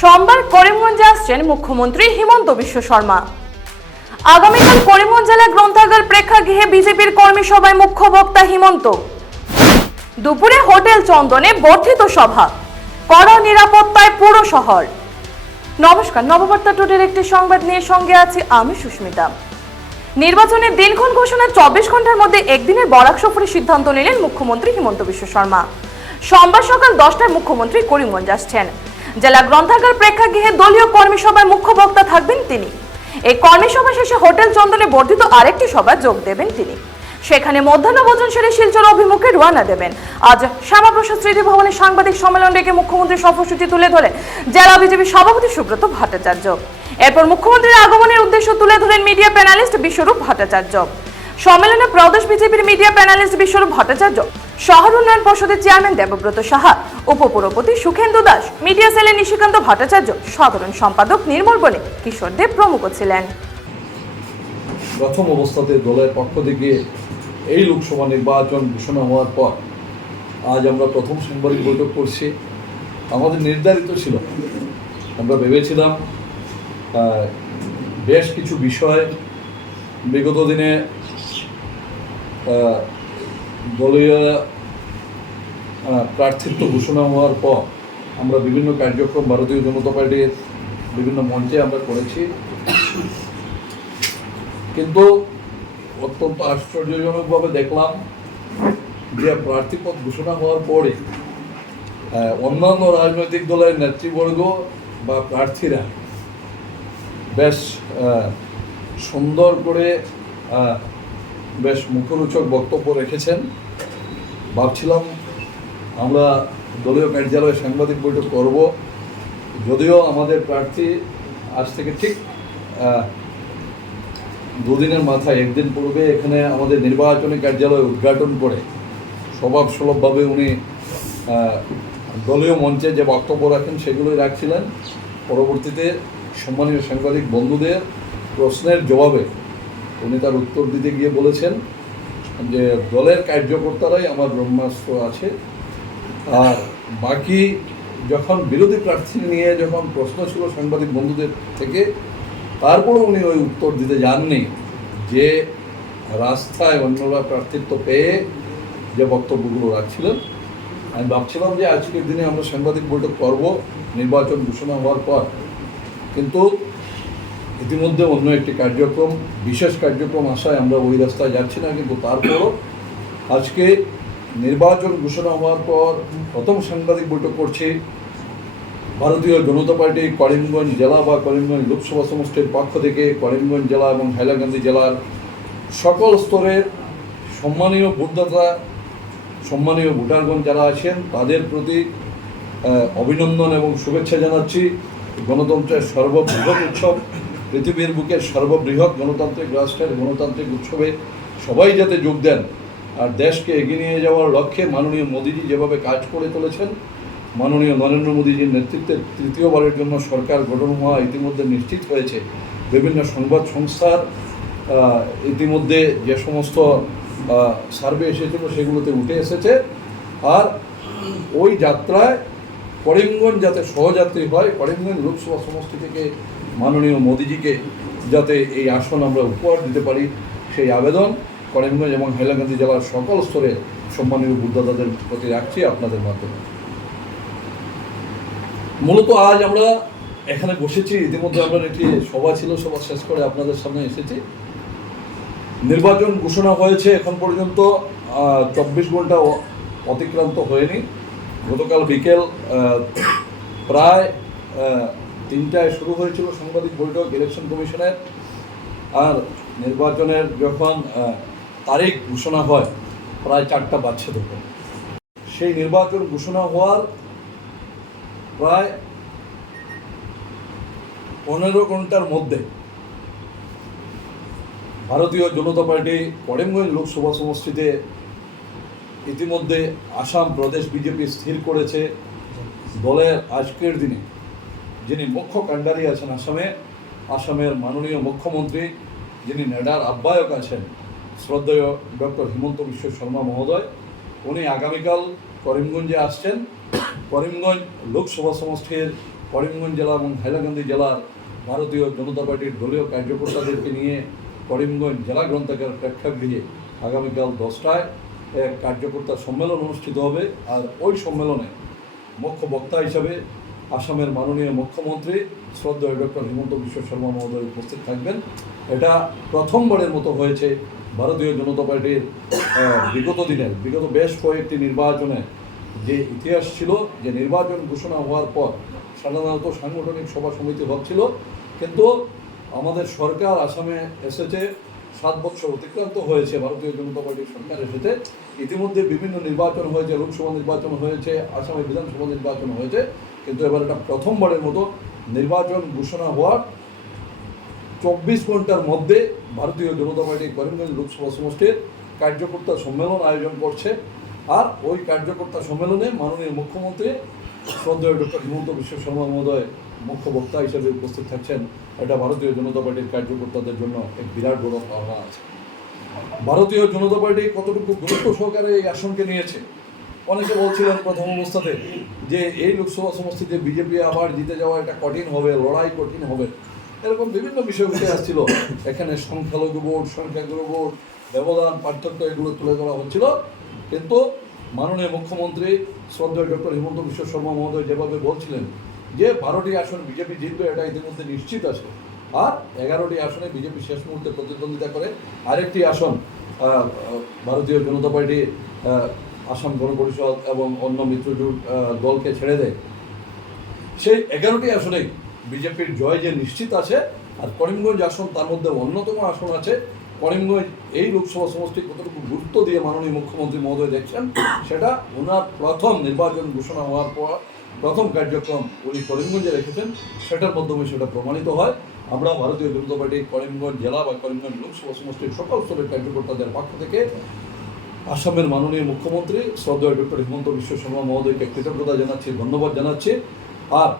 সোমবার করিমগঞ্জে আসছেন মুখ্যমন্ত্রী হিমন্ত বিশ্ব শর্মা। আগামীকাল করিমগঞ্জ জেলা গ্রন্থাগার প্রেক্ষাগৃহে বিজেপির কর্মী সভায় মুখ্য বক্তা হিমন্ত। দুপুরে হোটেল চন্দনে বর্ধিত সভা, কড়া নিরাপত্তায় পুরো শহর। নমস্কার, নববার্তা টুডের একটি সংবাদ নিয়ে সঙ্গে আছি আমি সুস্মিতা। নির্বাচনের দিনক্ষণ ঘোষণার 24 ঘন্টার মধ্যে একদিনের বরাক সফরের সিদ্ধান্ত নিলেন মুখ্যমন্ত্রী হিমন্ত বিশ্ব শর্মা। সোমবার সকাল 10টায় মুখ্যমন্ত্রী করিমগঞ্জ আসছেন। জেলা গ্রন্থাগার প্রেক্ষাগৃহে দলীয় কর্মী সভায় মুখ্য বক্তা থাকবেন তিনি। এই কর্মী সভা শেষে হোটেল চন্দনে বর্ধিত আরেকটি সভায় যোগ দেবেন তিনি। সেখানে মধ্যাহ্ন ভোজন সেরে শিলচর অভিমুখে রওনা দেবেন। আজ শ্যামাপ্রসাদ স্মৃতি ভবনে সাংবাদিক সম্মেলন ডেকে মুখ্যমন্ত্রীর সফরসূচি তুলে ধরেন জেলা বিজেপি সভাপতি সুব্রত ভট্টাচার্য। এরপর মুখ্যমন্ত্রীর আগমনের উদ্দেশ্য তুলে ধরেন মিডিয়া প্যানেলিস্ট বিশ্বরূপ ভট্টাচার্য। সম্মেলনে প্রদেশ বিজেপির মিডিয়া প্যানেলিস্ট বিশ্বরূপ ভট্টাচার্য, শহর উন্নয়ন পর্ষদের চেয়ারম্যান দেবব্রত সাহা, উপপুরপতি সুখেন্দু দাস, মিডিয়া সেলের নিশিকান্ত ভট্টাচার্য, সাধারণ সম্পাদক নির্মল বণে, কিশোর দেব প্রমুখ ছিলেন। প্রথম অবস্থাতে দলের পক্ষ থেকে এই লোকসভা নির্বাচন ঘোষণা হওয়ার পর আজ আমরা প্রথম সাংবাদিক বৈঠক করছি। আমাদের নির্ধারিত ছিল, আমরা ভেবেছিলাম বেশ কিছু বিষয় বিগত দিনে দলীয় প্রার্থিত্ব ঘোষণা হওয়ার পর আমরা বিভিন্ন কার্যক্রম ভারতীয় জনতা পার্টির বিভিন্ন মঞ্চে আমরা করেছি, কিন্তু অত্যন্ত আশ্চর্যজনকভাবে দেখলাম যে প্রার্থীপদ ঘোষণা হওয়ার পরে অন্যান্য রাজনৈতিক দলের নেতৃবর্গ বা প্রার্থীরা বেশ সুন্দর করে বেশ মুখরোচক বক্তব্য রেখেছেন। ভাবছিলাম আমরা দলীয় কার্যালয়ে সাংবাদিক বৈঠক করব, যদিও আমাদের প্রার্থী আজ থেকে ঠিক দুদিনের মাথায় একদিন পূর্বে এখানে আমাদের নির্বাচনী কার্যালয় উদ্ঘাটন করে স্বভাবসুলভভাবে উনি দলীয় মঞ্চে যে বক্তব্য রাখেন সেগুলোই রাখছিলেন। পরবর্তীতে সম্মানীয় সাংবাদিক বন্ধুদের প্রশ্নের জবাবে উনি তার উত্তর দিতে গিয়ে বলেছেন যে দলের কার্যকর্তারাই আমার ব্রহ্মাস্ত্র আছে, আর বাকি যখন বিরোধী প্রার্থী নিয়ে যখন প্রশ্ন ছিল সাংবাদিক বন্ধুদের থেকে, তারপরও উনি ওই উত্তর দিতে যাননি যে রাস্তায় অন্যরা প্রার্থিত্ব পেয়ে যে বক্তব্যগুলো রাখছিলেন। আমি ভাবছিলাম যে আজকের দিনে আমরা সাংবাদিক বৈঠক করব নির্বাচন ঘোষণা হওয়ার পর, কিন্তু ইতিমধ্যে অন্য একটি কার্যক্রম, বিশেষ কার্যক্রম আসায় আমরা ওই রাস্তায় যাচ্ছি না। কিন্তু তারপরও আজকে নির্বাচন ঘোষণা হওয়ার পর প্রথম সাংবাদিক বৈঠক করছি ভারতীয় জনতা পার্টি করিমগঞ্জ জেলা বা করিমগঞ্জ লোকসভা সমষ্টির পক্ষ থেকে করিমগঞ্জ জেলা এবং হাইলাকান্দি জেলার সকল স্তরের সম্মানীয় ভোটদাতা, সম্মানীয় ভোটারগণ যারা আছেন তাদের প্রতি অভিনন্দন এবং শুভেচ্ছা জানাচ্ছি। গণতন্ত্রের সর্ববৃহৎ উৎসব, পৃথিবীর বুকের সর্ববৃহৎ গণতান্ত্রিক রাষ্ট্রের গণতান্ত্রিক উৎসবে সবাই যাতে যোগ দেন, আর দেশকে এগিয়ে নিয়ে যাওয়ার লক্ষ্যে মাননীয় মোদীজি যেভাবে কাজ করে চলেছেন, মাননীয় নরেন্দ্র মোদীজির নেতৃত্বে তৃতীয়বারের জন্য সরকার গঠন হওয়া ইতিমধ্যে নিশ্চিত হয়েছে। বিভিন্ন সংবাদ সংস্থার ইতিমধ্যে যে সমস্ত সার্ভে এসেছিল সেগুলোতে উঠে এসেছে, আর ওই যাত্রায় করিমগঞ্জ যাতে সহযাত্রী হয়, করিমগঞ্জ লোকসভা সমষ্টি থেকে মাননীয় মোদীজিকে যাতে এই আসন আমরা উপহার দিতে পারি, সেই আবেদন করিমগঞ্জ এবং হাইলাকান্দি জেলার সকল স্তরে সম্মানীয় ভোটদাতাদের প্রতি রাখছি আপনাদের মাধ্যমে। মূলত আজ আমরা এখানে বসেছি, ইতিমধ্যে আমরা একটি সভা ছিল, সভা শেষ করে আপনাদের সামনে এসেছি। নির্বাচন ঘোষণা হয়েছে, এখন পর্যন্ত 24 ঘন্টা অতিক্রান্ত হয়নি। গতকাল বিকেল প্রায় 3টায় শুরু হয়েছিল সাংবাদিক বৈঠক ইলেকশন কমিশনের, আর নির্বাচনের যখন তারিখ ঘোষণা হয় প্রায় 4টা বাজছে তখন। সেই নির্বাচন ঘোষণা হওয়ার প্রায় 15 ঘন্টার মধ্যে ভারতীয় জনতা পার্টি করিমগঞ্জ লোকসভা সমষ্টিতে ইতিমধ্যে আসাম প্রদেশ বিজেপি স্থির করেছে দলের আজকের দিনে যিনি মুখ্য কাণ্ডারি আছেন আসামের মাননীয় মুখ্যমন্ত্রী, যিনি নেডার আহ্বায়ক আছেন শ্রদ্ধেয় ডক্টর হিমন্ত বিশ্ব শর্মা মহোদয়, উনি আগামীকাল করিমগঞ্জে আসছেন। করিমগঞ্জ লোকসভা সমষ্টির করিমগঞ্জ জেলা এবং হাইলাকান্দি জেলার ভারতীয় জনতা পার্টির দলীয় কার্যকর্তাদেরকে নিয়ে করিমগঞ্জ জেলা গ্রন্থাগার প্রেক্ষাগৃহে আগামীকাল 10টায় এক কার্যকর্তা সম্মেলন অনুষ্ঠিত হবে। আর ওই সম্মেলনে মুখ্য বক্তা হিসাবে আসামের মাননীয় মুখ্যমন্ত্রী শ্রদ্ধেয় ডক্টর হিমন্ত বিশ্ব শর্মা মহোদয় উপস্থিত থাকবেন। এটা প্রথমবারের মতো হয়েছে ভারতীয় জনতা পার্টির বিগত বেশ কয়েকটি নির্বাচনে যে ইতিহাস ছিল, যে নির্বাচন ঘোষণা হওয়ার পর সাধারণত সাংগঠনিক সভা সমিতি হচ্ছিল, কিন্তু আমাদের সরকার আসামে এসেছে, 7 বছর অতিক্রান্ত হয়েছে, ভারতীয় জনতা পার্টির সরকার এসেছে, ইতিমধ্যে বিভিন্ন নির্বাচন হয়েছে, লোকসভা নির্বাচন হয়েছে, আসামে বিধানসভা নির্বাচন হয়েছে, কিন্তু এবার এটা প্রথমবারের মতো নির্বাচন ঘোষণা হওয়ার 24 ঘন্টার মধ্যে ভারতীয় জনতা পার্টি করিমগঞ্জ লোকসভা সমষ্টির কার্যকর্তা সম্মেলন আয়োজন করছে। আর ওই কার্যকর্তা সম্মেলনে মাননীয় মুখ্যমন্ত্রী শ্রদ্ধেয় ডক্টর হিমন্ত বিশ্ব শর্মা মহোদয় মুখ্য বক্তা হিসেবে উপস্থিত থাকছেন। এটা ভারতীয় জনতা পার্টির কার্যকর্তাদের জন্য এক বিরাট বড় পাওনা আছে। ভারতীয় জনতা পার্টি কতটুকু গুরুত্ব সহকারে এই আসনকে নিয়েছে, অনেকে বলছিলেন প্রথম অবস্থাতে যে এই লোকসভা সমষ্টিতে বিজেপি আবার জিতে যাওয়া এটা কঠিন হবে, লড়াই কঠিন হবে, এরকম বিভিন্ন বিষয় উঠে আসছিল। এখানে সংখ্যালঘু ভোট, সংখ্যাগুরু ভোট, ব্যবধান, পার্থক্য এগুলো তুলে ধরা হচ্ছিল। কিন্তু মাননীয় মুখ্যমন্ত্রী শ্রদ্ধেয় ডক্টর হিমন্ত বিশ্ব শর্মা মহোদয় যেভাবে বলছিলেন যে 12টি আসন বিজেপি জিতবে, এটা ইতিমধ্যে নিশ্চিত আছে। আর 11টি আসনে বিজেপি শেষ মুহূর্তে প্রতিদ্বন্দ্বিতা করে আরেকটি আসন ভারতীয় জনতা পার্টি আসাম গণ পরিষদ এবং অন্য মিত্রজোট দলকে ছেড়ে দেয়। সেই 11টি আসনেই বিজেপির জয় যে নিশ্চিত আছে। আর করিমগঞ্জ আসন তার মধ্যে অন্যতম আসন আছে। করিমগঞ্জ এই লোকসভা সমষ্টি কতটুকু গুরুত্ব দিয়ে মাননীয় মুখ্যমন্ত্রী মহোদয় দেখছেন, সেটা ওনার প্রথম নির্বাচন ঘোষণা হওয়ার পর প্রথম কার্যক্রম উনি করিমগঞ্জে রেখেছেন, সেটার মাধ্যমে সেটা প্রমাণিত হয়। আমরা ভারতীয় জনতা পার্টি করিমগঞ্জ জেলা বা করিমগঞ্জ লোকসভা সমষ্টির সকল স্তরের কার্যকর্তাদের পক্ষ থেকে আসামের মাননীয় মুখ্যমন্ত্রী শ্রদ্ধেয় ডক্টর হিমন্ত বিশ্ব শর্মা মহোদয়কে কৃতজ্ঞতা জানাচ্ছি, ধন্যবাদ জানাচ্ছি। আর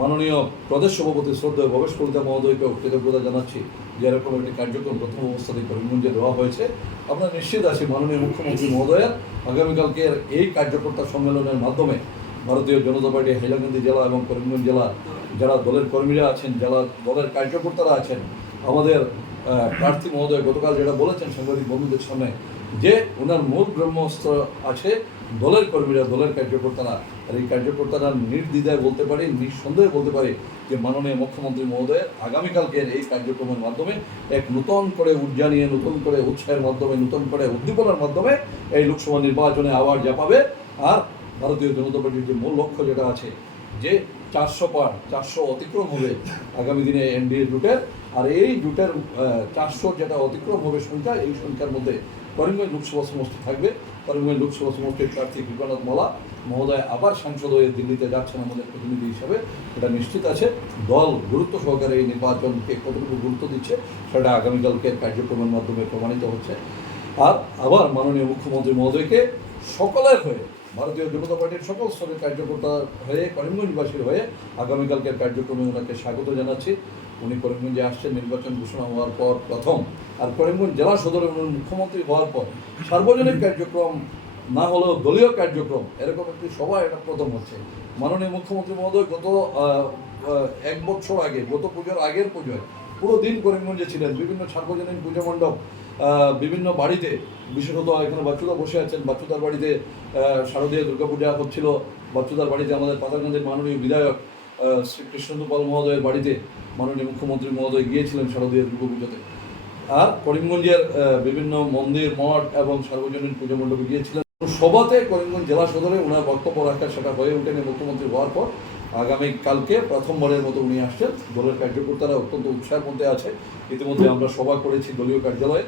মাননীয় প্রদেশ সভাপতি শ্রদ্ধেয় ভবেশ কলিতা মহোদয়কেও কৃতজ্ঞতা জানাচ্ছি যে এরকম একটি কার্যক্রম প্রথম অবস্থাতেই করিমগঞ্জে দেওয়া হয়েছে। আমরা নিশ্চিত আছি মাননীয় মুখ্যমন্ত্রী মহোদয়ের আগামীকালকের এই কার্যকর্তা সম্মেলনের মাধ্যমে ভারতীয় জনতা পার্টি হাইলাকান্দি জেলা এবং করিমগঞ্জ জেলার যারা দলের কর্মীরা আছেন, যারা দলের কার্যকর্তারা আছেন, আমাদের প্রার্থী মহোদয় গতকাল যেটা বলেছেন সাংবাদিক বন্ধুদের সামনে যে ওনার মূল ব্রহ্মাস্ত্র আছে দলের কর্মীরা, দলের কার্যকর্তারা। আর এই কার্যকর্তারা নির্দ্বিধায় বলতে পারে, নিঃসন্দেহে বলতে পারে যে মাননীয় মুখ্যমন্ত্রী মহোদয়ের আগামীকালকের এই কার্যক্রমের মাধ্যমে এক নতুন করে ঊর্জা নিয়ে, নতুন করে উৎসাহের মাধ্যমে, নতুন করে উদ্দীপনার মাধ্যমে এই লোকসভা নির্বাচনে আবার ঝাঁপাবে। আর ভারতীয় জনতা পার্টির যে মূল লক্ষ্য যেটা আছে যে 400 পার 400 অতিক্রম হবে আগামী দিনে এনডিএ জোটের। আর এই জোটের 400 যেটা অতিক্রম হবে সংখ্যা, এই সংখ্যার মধ্যে করিমগঞ্জ লোকসভা সমষ্টি থাকবে। করিমগঞ্জ লোকসভা সমষ্টির প্রার্থী কৃপানাথ মালা মহোদয় আবার সাংসদ হয়ে দিল্লিতে যাচ্ছেন আমাদের প্রতিনিধি হিসাবে, এটা নিশ্চিত আছে। দল গুরুত্ব সহকারে এই নির্বাচনকে কতটুকু গুরুত্ব দিচ্ছে সেটা আগামীকালকে কার্যক্রমের মাধ্যমে প্রমাণিত হচ্ছে। আর আবার মাননীয় মুখ্যমন্ত্রী মহোদয়কে সকলের হয়ে, ভারতীয় জনতা পার্টির সকল স্তরের কার্যকর্তা হয়ে, করিমগঞ্জবাসীর হয়ে আগামীকালকের কার্যক্রমে ওনাকে স্বাগত জানাচ্ছি। উনি করিমগঞ্জে আসছেন নির্বাচন ঘোষণা হওয়ার পর প্রথম। আর করিমগঞ্জ জেলা সদরে মুখ্যমন্ত্রী হওয়ার পর সার্বজনীন কার্যক্রম না হলেও দলীয় কার্যক্রম এরকম একটি সভা এটা প্রথম হচ্ছে। মাননীয় মুখ্যমন্ত্রী মহোদয় গত 1 বছর আগে, গত পুজোর আগের পুজোয় পুরো দিন করিমগঞ্জে ছিলেন। বিভিন্ন সার্বজনীন পুজো মণ্ডপ, বিভিন্ন বাড়িতে, বিশেষত এখানে বাচ্চুদা বসে আছেন, বাচ্চুদার বাড়িতে শারদীয় দুর্গাপূজা হচ্ছিল। বাচ্চুদার বাড়িতে আমাদের পাতারকান্দির মাননীয় বিধায়ক শ্রী কৃষ্ণেন্দু পাল মহোদয়ের বাড়িতে মাননীয় মুখ্যমন্ত্রী মহোদয় গিয়েছিলেন শারদীয় দুর্গাপূজাতে। আর করিমগঞ্জের বিভিন্ন মন্দির, মঠ এবং সার্বজনীন পুজো মণ্ডপে গিয়েছিলেন। সভাতে করিমগঞ্জ জেলা সদরে ওনার বক্তব্য রাখা সেটা হয়ে ওঠেনি মুখ্যমন্ত্রী হওয়ার পর। আগামীকালকে প্রথমবারের মতো উনি আসছেন। দলের কার্যকর্তারা অত্যন্ত উৎসাহের মধ্যে আছে। ইতিমধ্যে আমরা সভা করেছি দলীয় কার্যালয়ে।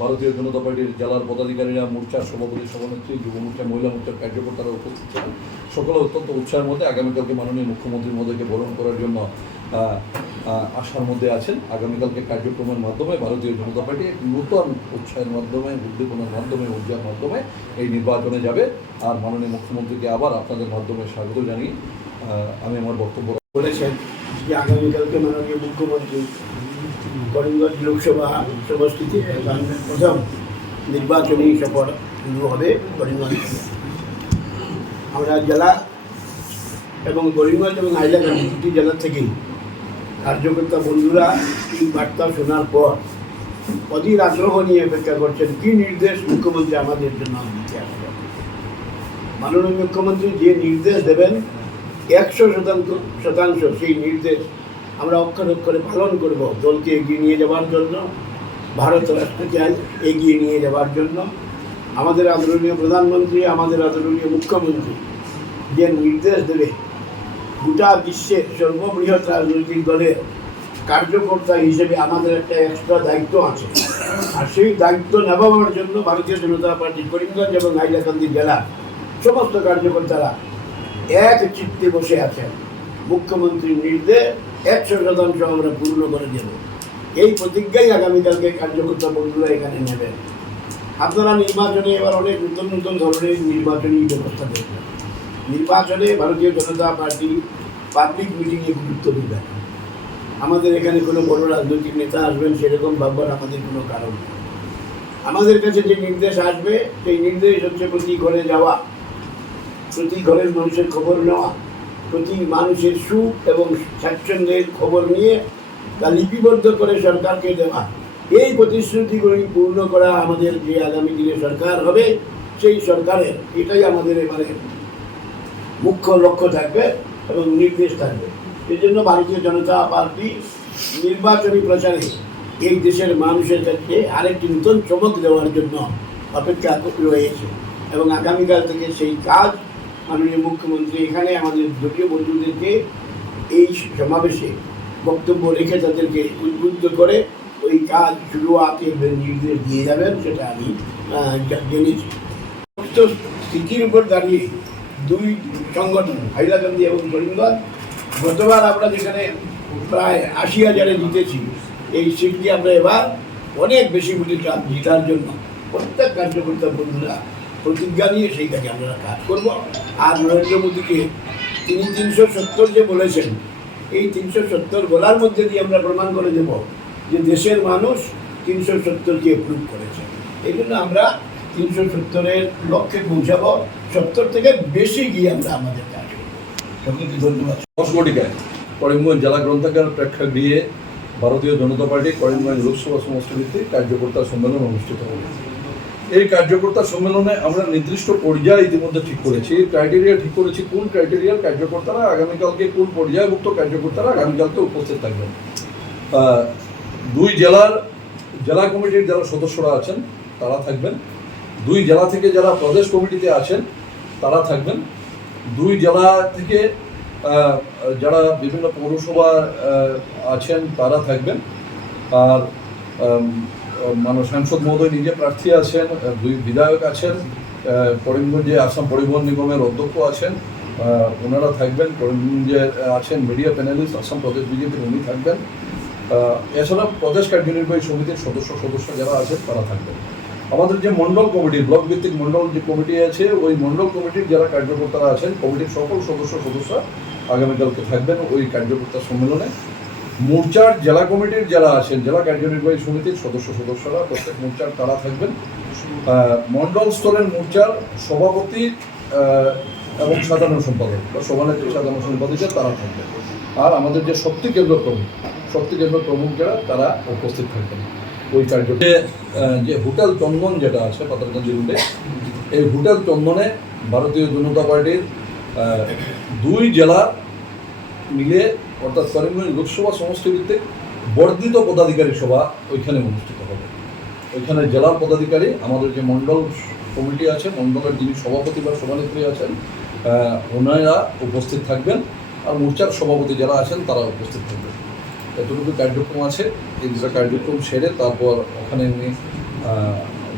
ভারতীয় জনতা পার্টির জেলার পদাধিকারীরা, মোর্চার সভাপতি, সভানেত্রী, যুব মোর্চা, মহিলা মোর্চার কার্যকর্তারা উপস্থিত ছিলেন। সকলে অত্যন্ত উৎসাহের মধ্যে আগামীকালকে মাননীয় মুখ্যমন্ত্রী মহোদয়কে বরণ করার জন্য আশার মধ্যে আছেন। আগামীকালকে কার্যক্রমের মাধ্যমে ভারতীয় জনতা পার্টি এক নূতন উৎসাহের মাধ্যমে, উদ্দীপনার মাধ্যমে, ঊর্জার মাধ্যমে এই নির্বাচনে যাবে। আর মাননীয় মুখ্যমন্ত্রীকে আবার আপনাদের মাধ্যমে স্বাগত জানিয়ে আমি আমার বক্তব্য বলেছেন যে আগামীকালকে মাননীয় মুখ্যমন্ত্রী করিমগঞ্জ লোকসভা সমষ্টিতে প্রথম নির্বাচনী সফর শুরু হবে করিমগঞ্জ। আমরা জেলা এবং করিমগঞ্জ এবং হাইলাকান্দি দুটি জেলা থেকেই কার্যকর্তা বন্ধুরা এই বার্তা শোনার পর অধীর আগ্রহ নিয়ে অপেক্ষা করছেন কী নির্দেশ মুখ্যমন্ত্রী আমাদের জন্য দিতে আসবেন। মাননীয় মুখ্যমন্ত্রী যে নির্দেশ দেবেন 100% সেই নির্দেশ আমরা অক্ষরে অক্ষরে পালন করব। দলকে এগিয়ে নিয়ে যাওয়ার জন্য, ভারত রাষ্ট্রকে এগিয়ে নিয়ে যাওয়ার জন্য আমাদের আদরণীয় প্রধানমন্ত্রী, আমাদের আদরণীয় মুখ্যমন্ত্রী যে নির্দেশ দেবে, গোটা বিশ্বের সর্ববৃহৎ রাজনৈতিক দলের কার্যকর্তা হিসেবে আমাদের একটা এক্সট্রা দায়িত্ব আছে। আর সেই দায়িত্ব নেওয়ার জন্য ভারতীয় জনতা পার্টি করিমগঞ্জ এবং হাইলাকান্দি জেলার সমস্ত কার্যকর্তারা এক চিত্তে বসে আছেন। মুখ্যমন্ত্রীর নির্দেশ 100% আমরা পূর্ণ করে দেব, এই প্রতিজ্ঞাই আগামীকালকে কার্যকর্তা বন্ধুরা এখানে নেবেন। আপনারা নির্বাচনে এবার অনেক নতুন নতুন ধরনের নির্বাচনী ব্যবস্থা দেখবেন। নির্বাচনে ভারতীয় জনতা পার্টি পাবলিক মিটিংয়ে গুরুত্ব দেবেন। আমাদের এখানে কোনো বড় রাজনৈতিক নেতা আসবেন সেরকম ভাববার আমাদের কোনো কারণ নেই। আমাদের কাছে যে নির্দেশ আসবে সেই নির্দেশ হচ্ছে প্রতি ঘরে যাওয়া, প্রতি ঘরের মানুষের খবর নেওয়া, প্রতি মানুষের সুখ এবং স্বাচ্ছন্দ্যের খবর নিয়ে তা লিপিবদ্ধ করে সরকারকে দেওয়া। এই প্রতিশ্রুতিগুলি পূর্ণ করা আমাদের যে আগামী দিনে সরকার হবে সেই সরকারের এটাই আমাদের এবারে মুখ্য লক্ষ্য থাকবে এবং নির্দেশ থাকবে। এই জন্য ভারতীয় জনতা পার্টি নির্বাচনী প্রচারে এই দেশের মানুষের কাছে আরেকটি নতুন চমক দেওয়ার জন্য অপেক্ষা রয়েছে এবং আগামীকাল থেকে সেই কাজ মাননীয় মুখ্যমন্ত্রী এখানে আমাদের দলীয় বন্ধুদেরকে এই সমাবেশে বক্তব্য রেখে তাদেরকে উদ্বুদ্ধ করে ওই কাজ শুরুয়াতে নির্দেশ দিয়ে যাবেন, সেটা আমি জেনেছি। স্থিতির উপর দাঁড়িয়ে দুই সংগঠন হাইলাকান্দি এবং করিমগঞ্জ, গতবার আমরা যেখানে প্রায় 80,000-এ জিতেছি, এই সিটটি আমরা এবার অনেক বেশি বুঝি জেতার জন্য প্রত্যেক কার্যকর্তা বন্ধুরা প্রতিজ্ঞা নিয়ে সেই কাজে আমরা কাজ করব। আর নরেন্দ্র মোদীকে তিনি 370 যে বলেছেন, এই 370 বলার মধ্যে দিয়ে আমরা প্রমাণ করে দেব যে দেশের মানুষ 370-কে অ্যাপ্রুভ করেছে। এই জন্য আমরা 370-এর লক্ষ্যে পৌঁছাবো, 70 থেকে বেশি গিয়ে আমরা আমাদের কাজ করব। সকলকে ধন্যবাদ। ঘটিকায় করিমগঞ্জ জেলা গ্রন্থাগার প্রেক্ষাগৃহে ভারতীয় জনতা পার্টি করিমগঞ্জ লোকসভা সমষ্টিভিত্তিক কার্যকর্তা সম্মেলন অনুষ্ঠিত হবে। এই কার্যকর্তা সম্মেলনে আমরা নির্দিষ্ট পর্যায়ে ইতিমধ্যে ঠিক করেছি, ক্রাইটেরিয়া ঠিক করেছি কোন ক্রাইটেরিয়ার কার্যকর্তারা আগামীকালকে, কোন পর্যায়ভুক্ত কার্যকর্তারা আগামীকালকে উপস্থিত থাকবেন। দুই জেলা কমিটির যারা সদস্যরা আছেন তারা থাকবেন, দুই জেলা থেকে যারা প্রদেশ কমিটিতে আছেন তারা থাকবেন, দুই জেলা থেকে যারা বিভিন্ন পৌরসভা আছেন তারা থাকবেন, আর সাংসদ মহোদয় নিজে প্রার্থী আছেন, দুই বিধায়ক আছেন, করিমগঞ্জে আসাম পরিবহন নিগমের অধ্যক্ষ আছেন, ওনারা থাকবেন, করিমগঞ্জে আছেন মিডিয়া প্যানেলিস্ট আসাম প্রদেশ বিজেপির উনি থাকবেন, এছাড়া প্রদেশ কার্যনির্বাহী সমিতির সদস্য যারা আছেন তারা থাকবেন। আমাদের যে মণ্ডল কমিটি, ব্লক ভিত্তিক মণ্ডল যে কমিটি আছে, ওই মণ্ডল কমিটির যারা কার্যকর্তারা আছেন, কমিটির সকল সদস্যরা আগামীকালকে থাকবেন ওই কার্যকর্তা সম্মেলনে। মোর্চার জেলা কমিটির যারা আছেন, জেলা কার্যনির্বাহী সমিতির সদস্যরা প্রত্যেক মোর্চার তারা থাকবেন। মণ্ডল স্তরের মোর্চার সভাপতি এবং সাধারণ সম্পাদক বা সভানেত্রী সাধারণ সম্পাদিকা তারা থাকবেন। আর আমাদের যে শক্তি কেন্দ্র প্রমুখ যারা তারা উপস্থিত থাকবেন ওই কার্যক্রমে। যে হোটেল চন্দন যেটা আছে পাতারকান্দি রুটে, এই হোটেল চন্দনে ভারতীয় জনতা পার্টির দুই জেলা মিলে অর্থাৎ করিমগঞ্জ লোকসভা সমষ্টিভিত্তিক বর্ধিত পদাধিকারী সভা ওইখানে অনুষ্ঠিত হবে। ওইখানে জেলার পদাধিকারী, আমাদের যে মণ্ডল কমিটি আছে, মণ্ডলের যিনি সভাপতি বা সভানেত্রী আছেন ওনারা উপস্থিত থাকবেন, আর মোর্চার সভাপতি যারা আছেন তারা উপস্থিত থাকবেন। এতটুকু কার্যক্রম আছে। এই দুটো কার্যক্রম সেরে তারপর ওখানে